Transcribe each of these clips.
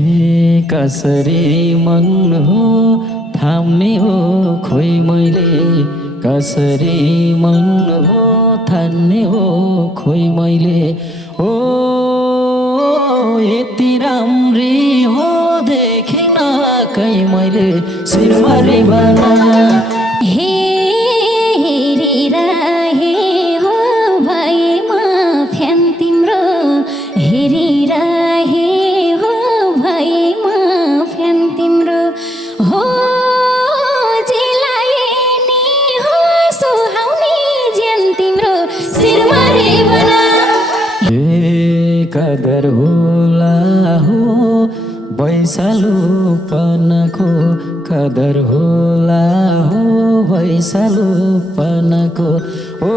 हे कसरी मन हो थाम्ने हो खोइ मैले, कसरी मन हो थाम्ने हो खोइ मैले। ओ यति राम्री हो देखेन कहीँ मैले, शिरमा रिबना हे हेरिरहे हो भएमा फ्यान तिम्रो, हेरिरहे हो भएमा फ्यान तिम्रो। हो जिलाए नि हो सुहाउने ज्यान तिम्रो, शिरमा रिबना। हे कदर होला हो वैशालुपनको, कदर होला हो वैशालुपनको। ओ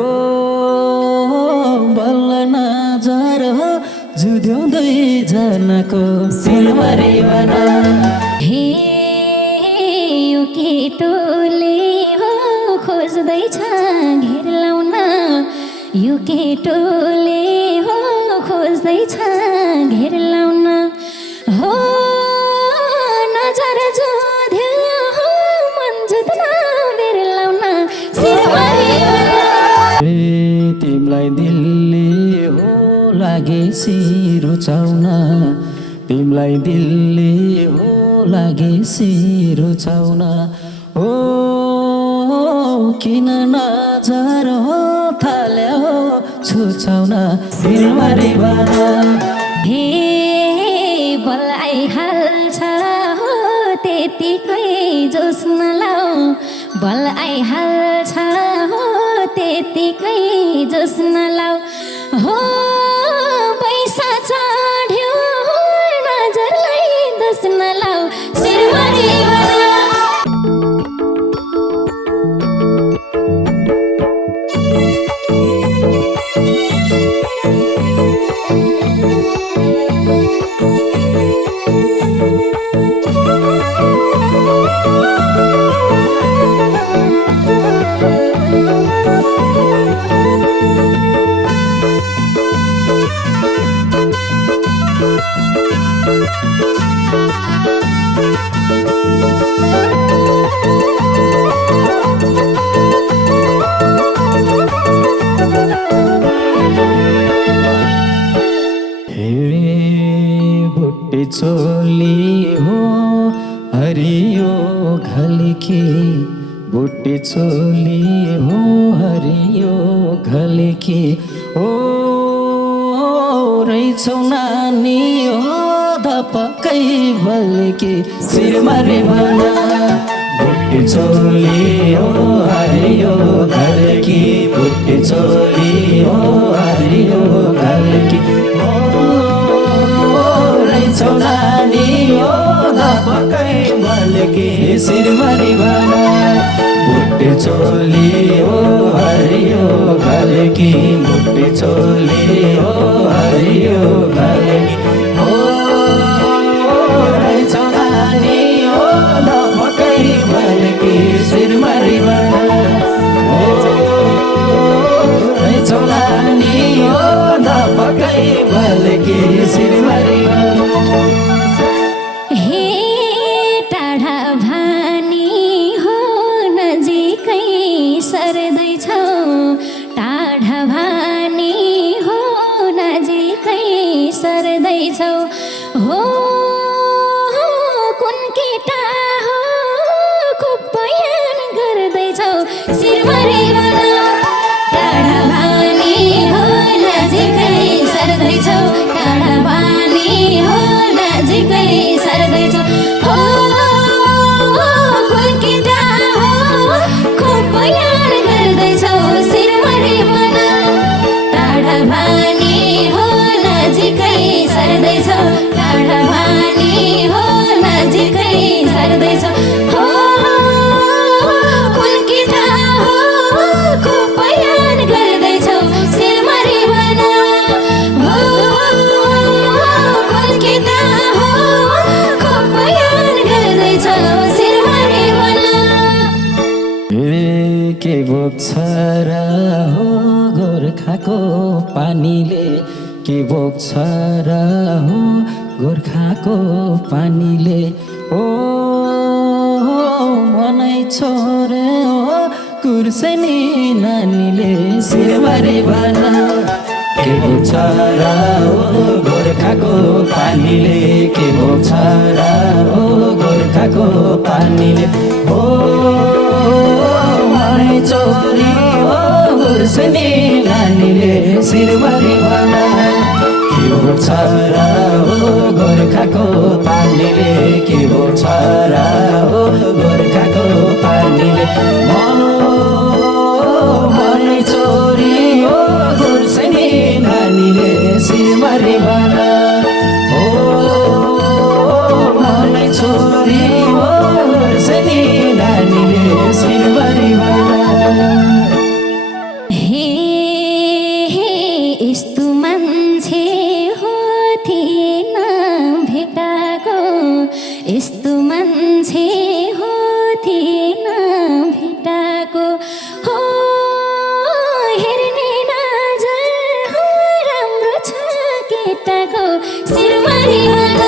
बल्ल नजर हो जुध्याउँदै जनको, शिरमा रिबना। हे यो केटोले हो खोज्दैछ घेर लाउन, यो केटोले हो खोज्दैछ घेर लाउन। हो नजर जोध्यो हो मन जुत्न बेर लाउन, शिरमा रिबना। ए तिमलाई दिल्ली हो लागेसी रुचाउन, तिमलाई दिल्ली हो लागेसी रुचाउन। ओ किन नजर हो थाल्यो हो छुचाउन, शिरमा रिबना। हे बल आइहाल्छ हो त्यतिकै जोस नलाऊ, बल आइहाल्छ हो त्यतिकै जोस नलाऊ। हो पैसा चढ्यो हो नजरलाई दोष नलाऊ, शिरमा रिबना। बुट्टी चोली हो हरियो घलकी, बुट्टी चोली हो हरियो घलकी। ओ रहेछौ नानी हो धपक्कै बल्की, शिरमा रिबना। बुट्टी चोली हो हरियो घलकी, बुट्टी चोली हो हरियो घलकी। रहेछौ नानी हो धपक्कै बल्की, शिरमा रिबना। बुट्टी चोली हो हरियो घलकी, बुट्टी चोली हो हरियो घलकी। हो रहेछौ नानी हो धपक्कै बल्की, शिरमा रिबना। हो रहेछौ नानी हो धपक्कै बल्की, शिरमा रिबना। हे टाढा भानी हो नजिकै सर्दैछौ, टाढा भानी हो नजिकै सर्दैछौ। हो कुन केटा हो खुब बयान गर्दैछौ, शिरमा रिबना। टाढा भानी हो नजिकै सर्दैछौ, टाढा भानी हो नजिकै सर्दैछौ। हो कुन केटा हो खुब बयान गर्दैछौ, शिरमा रिबना। टाढा भानी हो नजिकै सर्दैछौ, टाढा भानी हो नजिकै सर्दैछौ। हो कुन केटा हो खुब बयान गर्दैछौ, शिरमा रिबना। हो कुन केटा हो खुब बयान गर्दैछौ, शिरमा रिबना। के बोक्छ र हो गोर्खाको पानीले, के बोक्छ र हो गोर्खाको पानीले ओ मनै छोरे ओ कुर्सेनी नानीले शिरभरि भन के बोल्छ र ओ गोर्खाको पानीले के बोल्छ र ओ गोर्खाको पानीले ओ मनै छोरी ओ कुर्सेनी नानीले शिरभरि भन के बोल्छ र ओ गोर्खाको पानीले के बोल्छ र ओ गोर्खाको पानीले मनै छोरी ओ गुर्सेनी नानीले शिरभरि भन ओ मनै छोरी ओ गुर्सेनी नानीले शिरभरि भन हे यस्तो मान्छे हो थिएन भेटाएको यस्तो मान्छे हो थिएन भेटाएको हो हेर्ने नजर हो राम्रो छ केटाको शिरभरि भन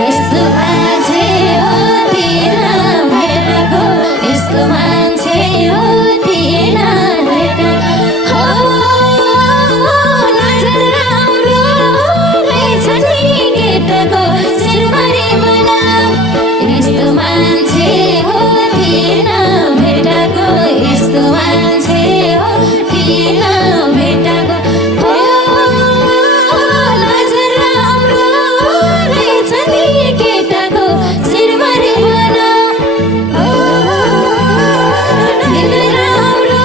यस्तो मान्छे हो थिएन भेटाएको यस्तो मान्छे हो थिएन भेटाएको हो नजर राम्रो रहेछ नि केटाको शिरभरि भन यस्तो मान्छे हो थिएन भेटाएको यस्तो मान्छे हो थिएन भेटाएको हो नजर राम्रो रहेछ नि केटाको शिरभरि भन नजर राम्रो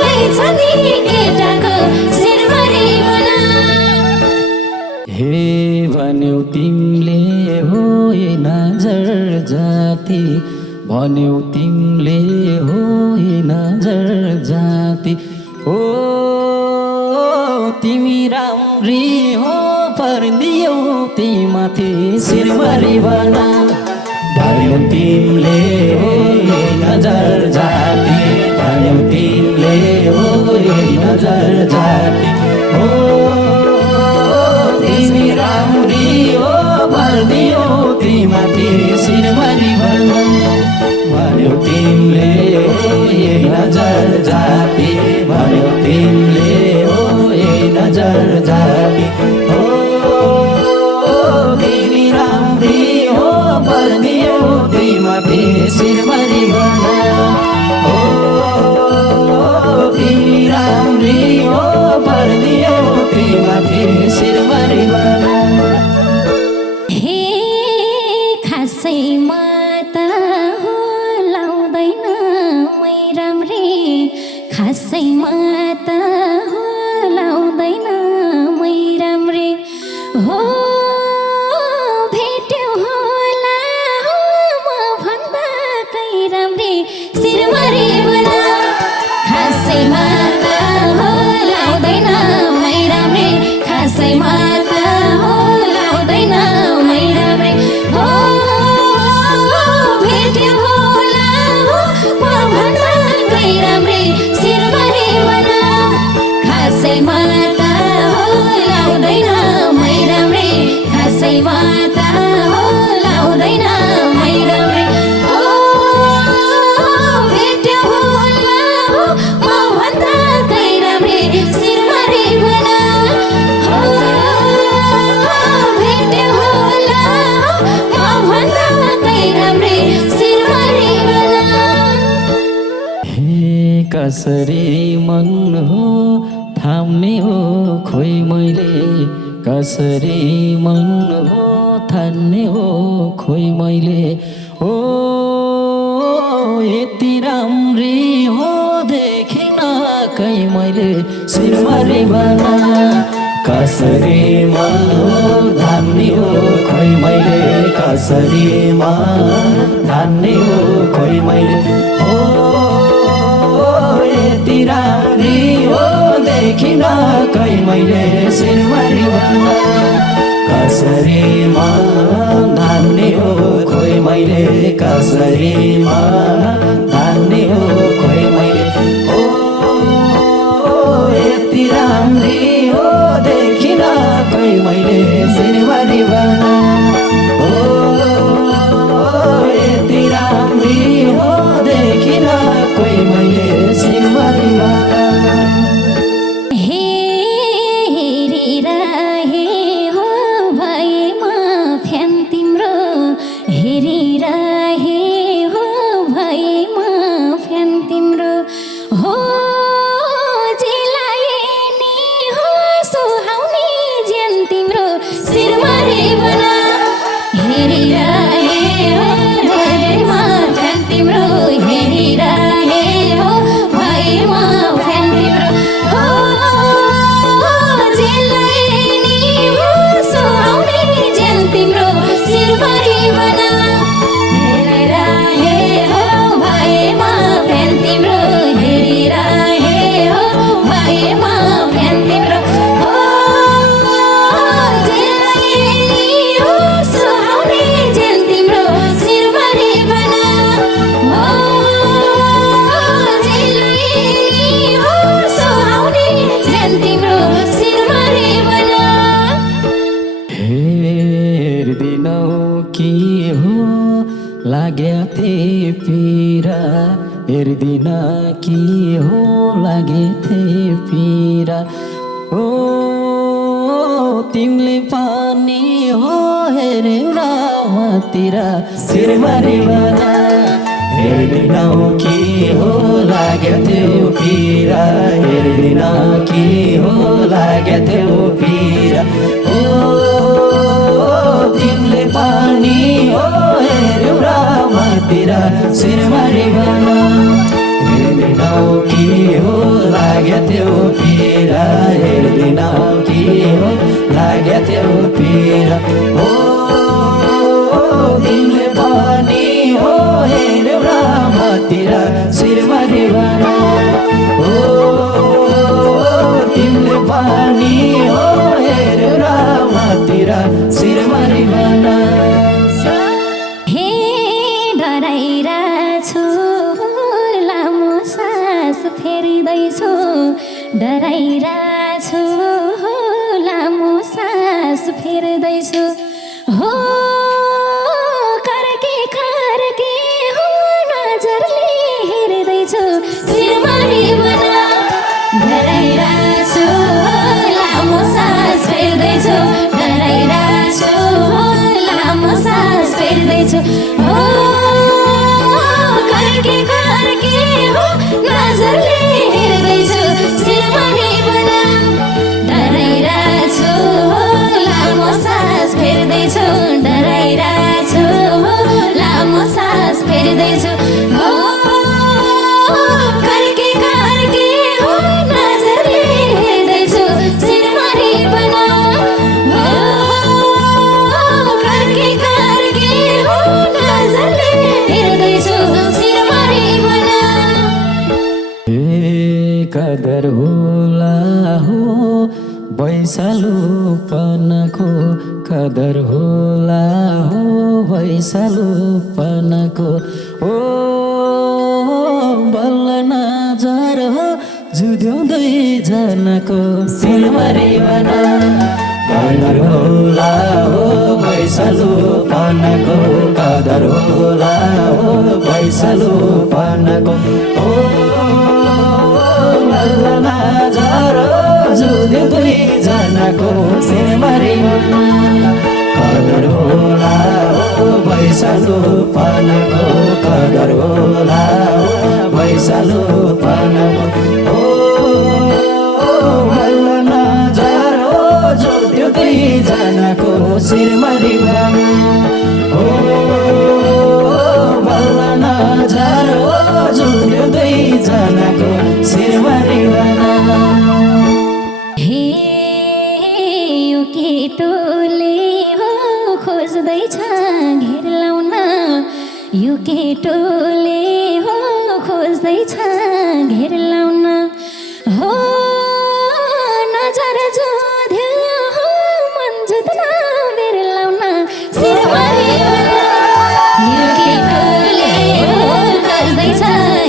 रहेछ नि केटाको शिरभरि भन हे भन्यौ तिमीले हो ए नजर जाति भन्यौ तिमीले हो ए नजर जाति ओ तिमी राम्री हो पर्दियौ तिमाथि शिरभरि भन भन्यौ तिमीले हो ए नजर जाति भन्यौ तिमीले हो ए नजर जाति ओ तिमी राम्री हो पर्दियौ तिमाथि शिरभरि भन भन्यौ तिमीले हो ए नजर जाति भन्यौ तिमीले हो ए नजर जाति हो तिमी राम्री हो पर्दियौ तिमाथि शिरभरि भन हो तिमी राम्री हो पर्दियौ तिमाथि शिरभरि भन हे खासैमा त हो लाउँदैन मै राम्री खासैमा त हो लाउँदैन मै राम्री हो भेट्यौ होला हो म भन्दा कै राम्री शिरभरि भन खासैमा त हो लाउँदैन मै राम्री खासैमा त हो लाउँदैन मै राम्री हो भेट्यौ होला हो म भन्दा कै राम्री शिरभरि भन खासैमा त हो लाउँदैन मै राम्री खासैमा त हो लाउँदैन मै राम्री हो भेट्यौ होला हो म भन्दा कै राम्री शिरभरि भन हो भेट्यौ होला हो म भन्दा कै राम्री शिरभरि भन हे कसरी मन हो थाम्ने हो खोइ मैले कसरी मन हो थाम्ने हो खोइ मैले ओ यति राम्री हो देखेन कै मैले शिरभरि भन कसरी मन हो थाम्ने हो खोइ मैले कसरी मन थाम्ने हो खोइ मैले ओ यति राम्री हो देखिन कै मैले शिरभरि भन कसरी मन धान्ने हो खोइ मैले कसरी मन धान्ने हो खोइ मैले ओ यति राम्री हो देखिन कै मैले शिरभरि भन हेर्दिनौ के हो लाग्या थे पीरा हेर्दिन के हो लागे थे पीरा ओ तिमीले पानी हो हेर्यौ रामतिर शिरमारी बना हेर्दिनौ के हो लाग्या थियो पीरा हेर्दिन के हो लाग्या थियो पीरा ओ तिमीले पानी हो हेर्यौ रामतिर शिरमारी बना हेर्दिनौ के हो लाग्या थियो पीरा हेर्दिन के हो लाग्या थियो पीरा ओ तिमीले पानी हो हेर्यौ रामतिर शिरमारी बना ओ तिमीले पानी हो हेर्यौ रामतिर शिरमारी बना हे डराइरहेछु लामो सास फेरिँदैछु डराइरहेछु लामो सास फेर्दैछु हो करके हो नजरले हेर्दैछु शिरमारी बना डराइरहेछु लामो सास फेर्दैछु डराइरहेछु लामो सास फेर्दैछु हो करके हो नजरले हेर्दैछु शिरमारी बना डराइरहेछु लामो सास फेर्दैछु डराइरहेछु लामो सास फेर्दैछु हो करके हो नजरले हेर्दैछु शिरमारी बना हो करके हो नजरले हेर्दैछु शिरमारी बना कदर होला हो वैशालुपनको कदर होला हो वैशालुपनको ओ बल्ल नजर हो जुध्याउँदै जनको शिरमारी बना कदर होला हो वैशालुपनको कदर होला हो वैशालुपनको ओ बल्ल नजर जुध्याउँदै जनको शिरमारी बना कदर होला हो वैशालुपनको कदर होला हो वैशालुपनको ओ बल्ल नजर जुध्याउँदै जनको शिरमारी बना ओ बल्ल नजर जुध्याउँदै जनको शिरमारी बना हे यो केटोले हो खोज्दैछ घेर लाउन यो केटोले हो खोज्दैछ घेर लाउन हो नजर जोध्यो हो मन जुत्न बेर लाउन शिरमारी बना यो केटोले हो खोज्दैछ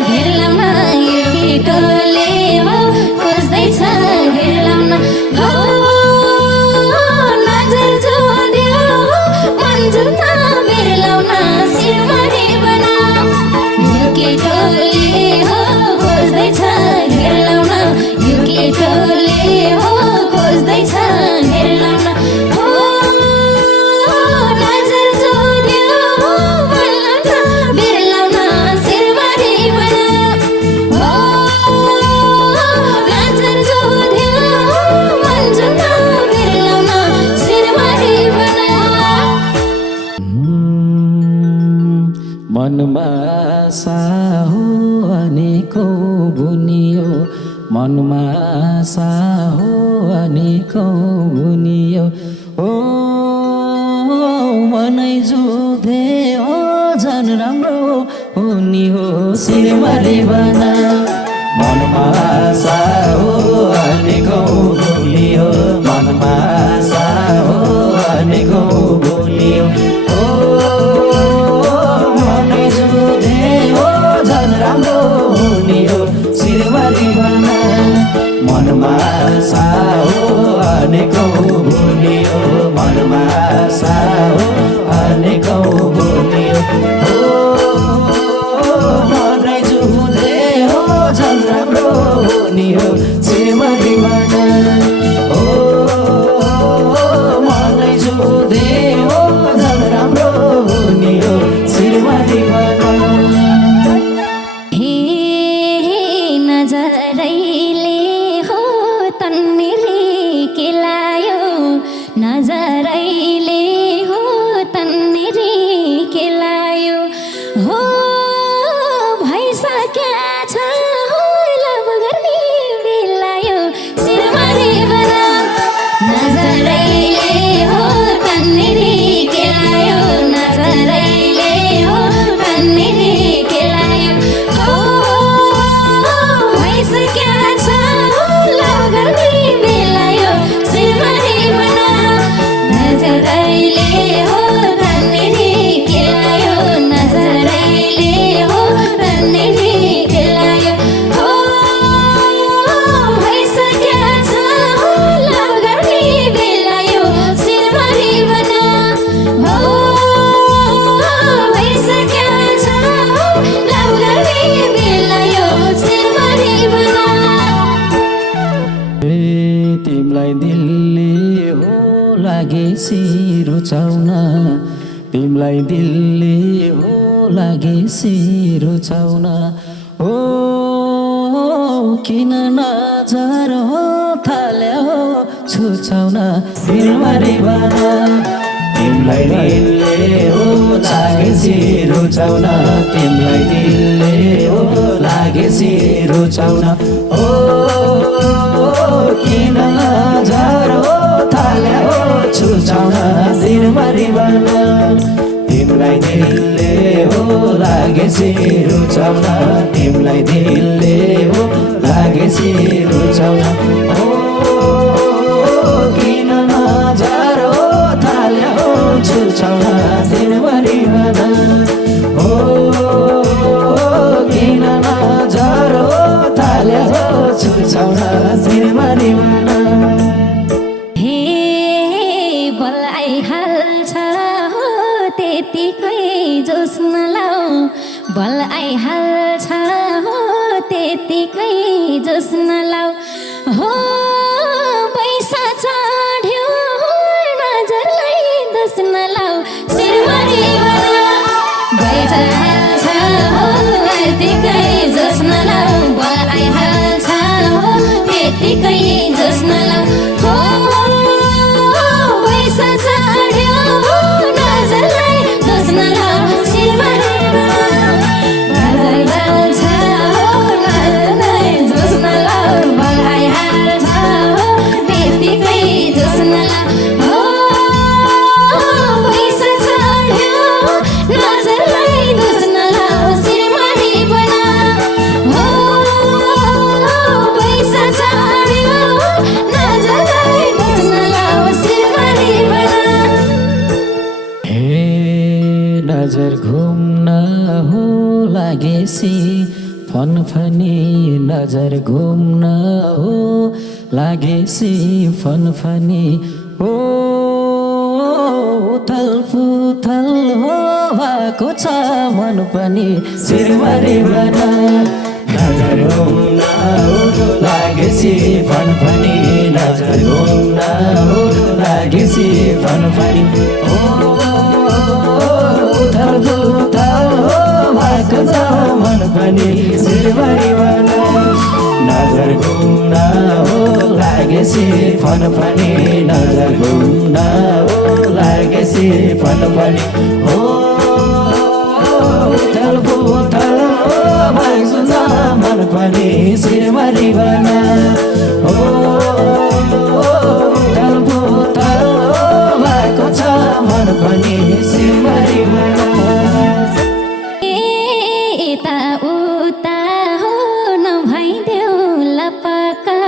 घेर लाउन यो केटोले हो खोज्दैछ घेर लाउन हो नजर जोध्यो मन जुत्न बेर लाउन शिरमारी बना यो केटोले हो खोज्दैछ घेर लाउन यो केटोले हो खोज्दैछ घेर लाउन हो नजर जोध्यो मन जुत्न बेर लाउन शिरमारी बना हो नजर जोध्यो मन जुत्न बेर लाउन शिरमारी बना मनमा आशा हो अनेकौँ बुनियो मनमा आशा हो अनेकौँ बुनियो ओ मनै जुधे हो झन् राम्रो हुने हो शिरमारी बना मनमा आशा हो अनेकौँ बुनियो मनमा आशा हो अनेकौँ बुनियो ओ मनै जुधे हो झन् राम्रो हुने हो शिरमारी बना मनमा आशा हो अनेकौँ बुनियो मनमा आशा हो तिमीलाई दिलले हो लागेसी रुचाउन हो किन नजर हो थाल्यो छुचाउन सिरमरी बन तिमीलाई दिलले हो लागेसी रुचाउन तिमीलाई दिलले हो लागेसी रुचाउन हो किन नजर हो थाल्यो छुचाउन सिरमरी बन तिमीलाई दिलले हो लागेसी रुचाउन तिमीलाई दिलले हो लागेसी रुचाउन हो किन नजर हो थाल्यो छुचाउन सिरमरी बन हो किन नजर हो थाल्यो छुचाउन सिरमरी बन हे बोलाइहाल्छ हो त्यतिकै जोस्न लाऊ बल आइहाल्छ हो त्यतिकै जोस्न लाऊ हो पैसा चढ्यो नजरलाई दोस्न लाऊ सिरमरी भइहाल्छ हो त्यतिकै जोस्न लाऊ बल आइहाल्छ हो त्यतिकै जोस्न लाऊ हो पैसा चढ्यो नजरलाई दोस्न लाऊ सिरमरी भइहाल्छ हो नजरलाई जोस्न लाऊ बल आइहाल्छ हो त्यतिकै जोस्न लाऊ हो पैसा चढ्यो नजरलाई दोस्न लाऊ सिरमरी बना हो पैसा चढ्यो नजरलाई दोस्न लाऊ सिरमरी बना हे नजर घुम्न हो लागेसी फनफनी नजर घुम्न हो लागेसी फनफनी हो उथल पुथल हो भएको छ मन पनि सिरमरी बन नजर घुम्न हो लागेसी फनफनी नजर घुम्न हो लागेसी फनफनी हो उथल पुथल हो भएको छ मन पनि सिरमरी बन नजर घुम्न हो लागेसी फनफनी नजर घुम्न हो लागेसी फनफनी हो उथल पुथल हो भएको छ मन पनि सिरमरी बन हो उथल पुथल हो भएको छ मन पनि सिरमरी बन यता उता हो नभइदेऊ लपका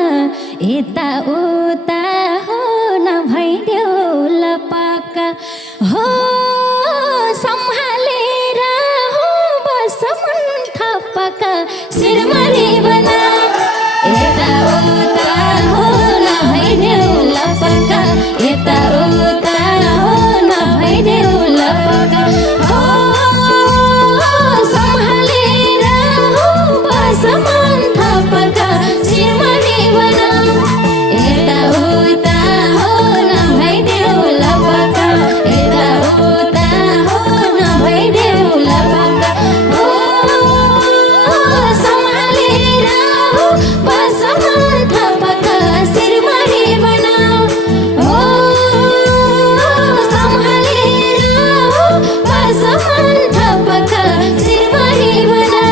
यता उता हो नभइदेऊ लपका हो सम्हालेर हो बस मन थपका सिरमरी बना यता उता हो नभइदेऊ लपका यता उता हो नभइदेऊ लपका हो सम्हालेर हो बस मन थपका सिरमरी बना यता उता हो नभइदेऊ लपका यता उता हो नभइदेऊ लपका हो सम्हालेर हो बस मन थपका सिरमरी बना हो सम्हालेर हो बस मन थपका सिरमरी बना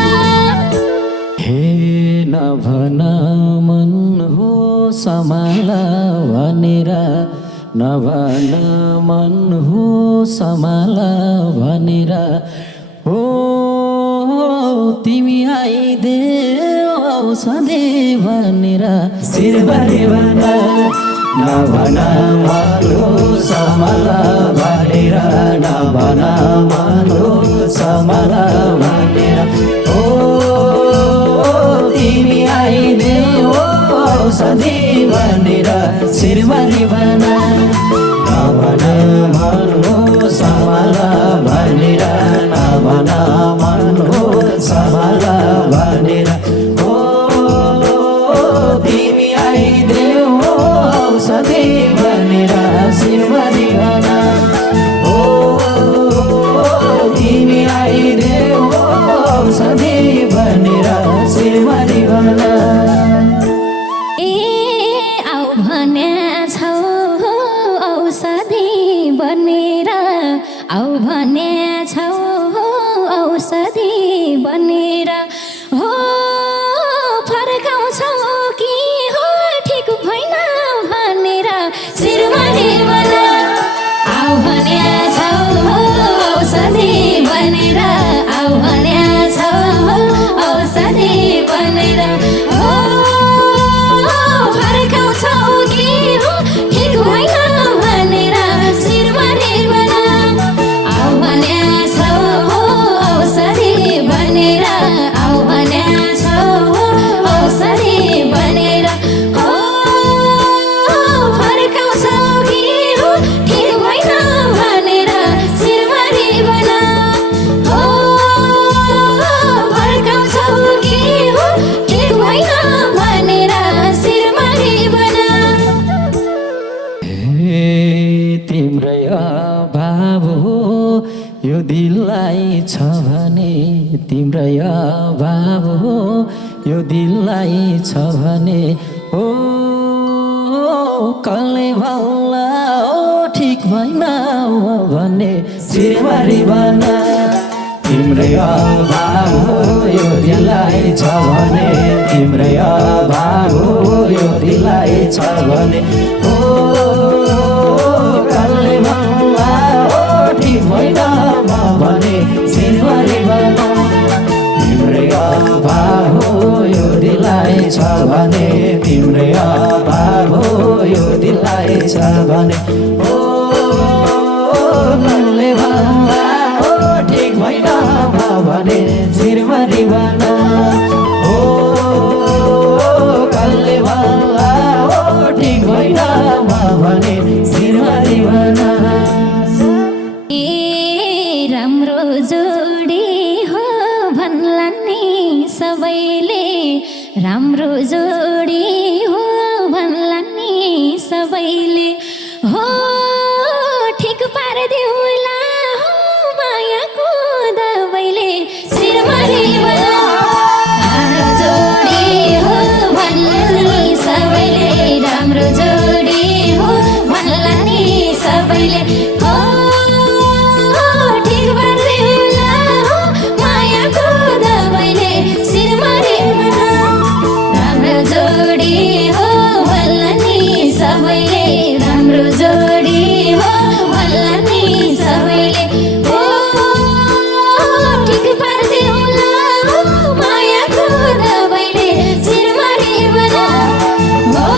हे नभन मन हो समाला भनेर नभन मन हो समाला भनेर हो तिमी आइदेऊ सधैँ भनेर सिरमरी बन नभन मन हो समाला भनेर नभन मन हो समाला भनेर हो तिमी आइदेऊ सधैँ भनेर सिरमरी बन नभन मन हो समाला भनेर नभन मन हो समाला भनेर हो तिमी आइदेऊ सधैँ भनेर सिरमरी बन हो छौ औषधि बनेर हो फर्काउँछौ कि हो ठिक भएन भनेर शिरमारी बना आऊ भने छौ औषधि बनेर आऊ भने छौ औषधि बनेर हो फर्काउँछौ कि हो ठिक भएन भनेर शिरमारी बना आऊ भने छौ औषधि बनेर आऊ भने छौ औषधि बनेर हो फर्काउँछौ कि हो ठिक भएन भनेर शिरमारी बना हो फर्काउँछौ कि हो ठिक भएन भनेर शिरमारी बना तिम्रै अभाव हो यो दिललाई छ भने तिम्रै अभाव हो यो दिललाई छ भने हो कसले भल्ला हो ठिक भएन भने शिरमारी बना तिम्रै अभाव हो यो दिललाई छ भने तिम्रै अभाव हो यो दिललाई छ भने हो कसले भल्ला हो ठिक भएन भने शिरमारी बना तिम्रै अभाव हो यो दिललाई छ भने तिम्रै अभाव हो यो दिललाई छ भने हो कसले भल्ला हो ठिक भएन भने शिरमारी बना हो कसले भल्ला हो ठिक भएन भने शिरमारी बना राम्रो जोडी हो भन्लान् नि सबैले राम्रो जोडी हो भन्लान् नि सबैले हो ठिक पारिदेऊला हो मायाको दबाईले शिरमारी बना राम्रो जोडी हो भन्लान् नि सबैले राम्रो जोडी हो भन्लान् नि सबैले हो ठिक पारिदेऊला हो मायाको दबाईले शिरमारी बना राम्रो जोडी हो भन्लान् नि सबैले राम्रो जोडी हो भन्लान् नि सबैले हो ठिक पारिदेऊला हो मायाको दबाईले शिरमारी बना हो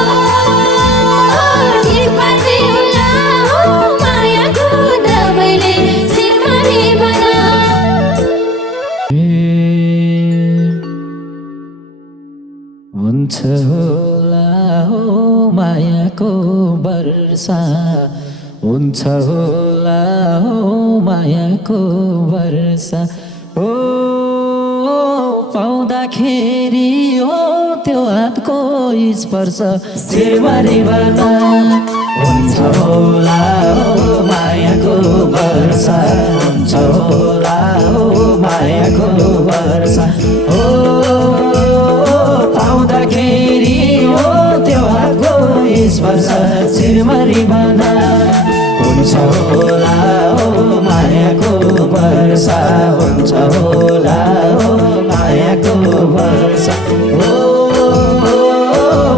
ठिक पारिदेऊला हो मायाको दबाईले शिरमारी बना हुन्छ होला हो मायाको वर्षा हुन्छ होला हो मायाको वर्षा हो पाउँदाखेरि हो त्यो हातको स्पर्श शिरमारी बना हुन्छ होला हो मायाको वर्षा हुन्छ होला हो मायाको वर्षा हो पाउँदाखेरि हो त्यो हातको स्पर्श शिरमारी बना हुन्छ होला हो मायाको वर्षा हुन्छ होला हो मायाको वर्षा हो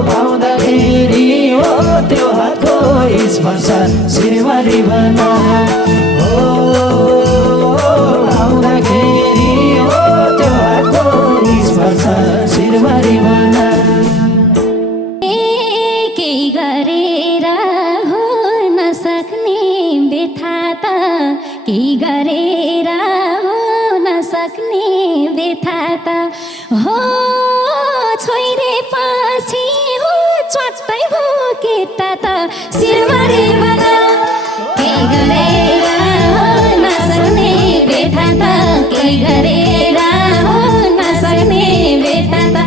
पाउँदाखेरि हो त्यो हातको स्पर्श शिरमारी बना हो पाउँदाखेरि हो त्यो हातको स्पर्श शिरमारी बना केही गरेर हो नसक्ने व्यथा त केही गरेर हो नसक्ने व्यथा त हो छोइरेपछि हो चट्टै भो केटा त शिरमारी बना केही गरेर हो नसक्ने व्यथा त केही गरेर हो नसक्ने व्यथा त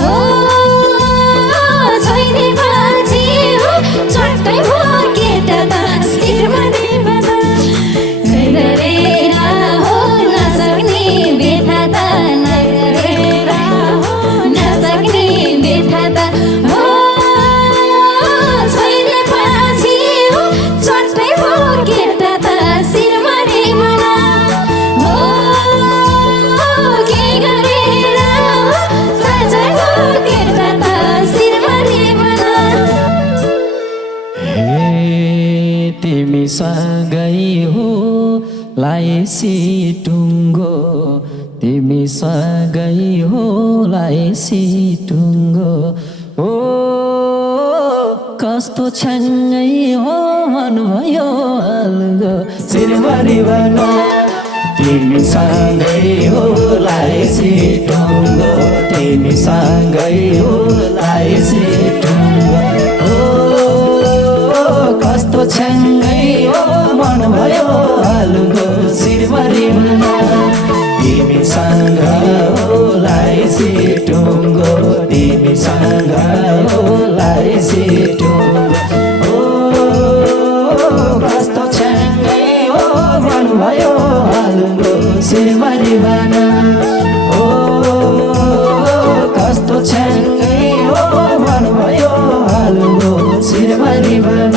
हो छोइरेपछि हो चट्टै भो केटा त शिरमारी बना केही गरेर हो नसक्ने व्यथा त नगरेर हो सिटुङ्गो तिमीसँगै होलाई सिटुङ्गो ओ कस्तो छङ्गै हो भन्नुभयो अलगो शिरभरि भन तिमीसँगै होलाई सिटुङ्गो तिमीसँगै होलाई सिटुङ्गो ओ कस्तो छङ्गै हो भन्नुभयो अलगो शिरभरि भन तिमीसँग होलाई सिटुङ्गो तिमीसँग होलाई सिटुङ्गो ओ कस्तो छङ्गै हो भन्नुभयो अलगो शिरभरि भन ओ कस्तो छङ्गै हो भन्नुभयो अलगो शिरभरि भन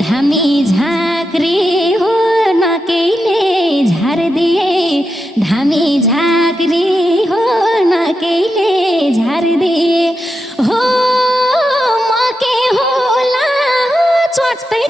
धामी झाँक्री हो नकेले झारिदिए धामी झाँक्री हो नकेले झारिदिए हो म के होला चट्टै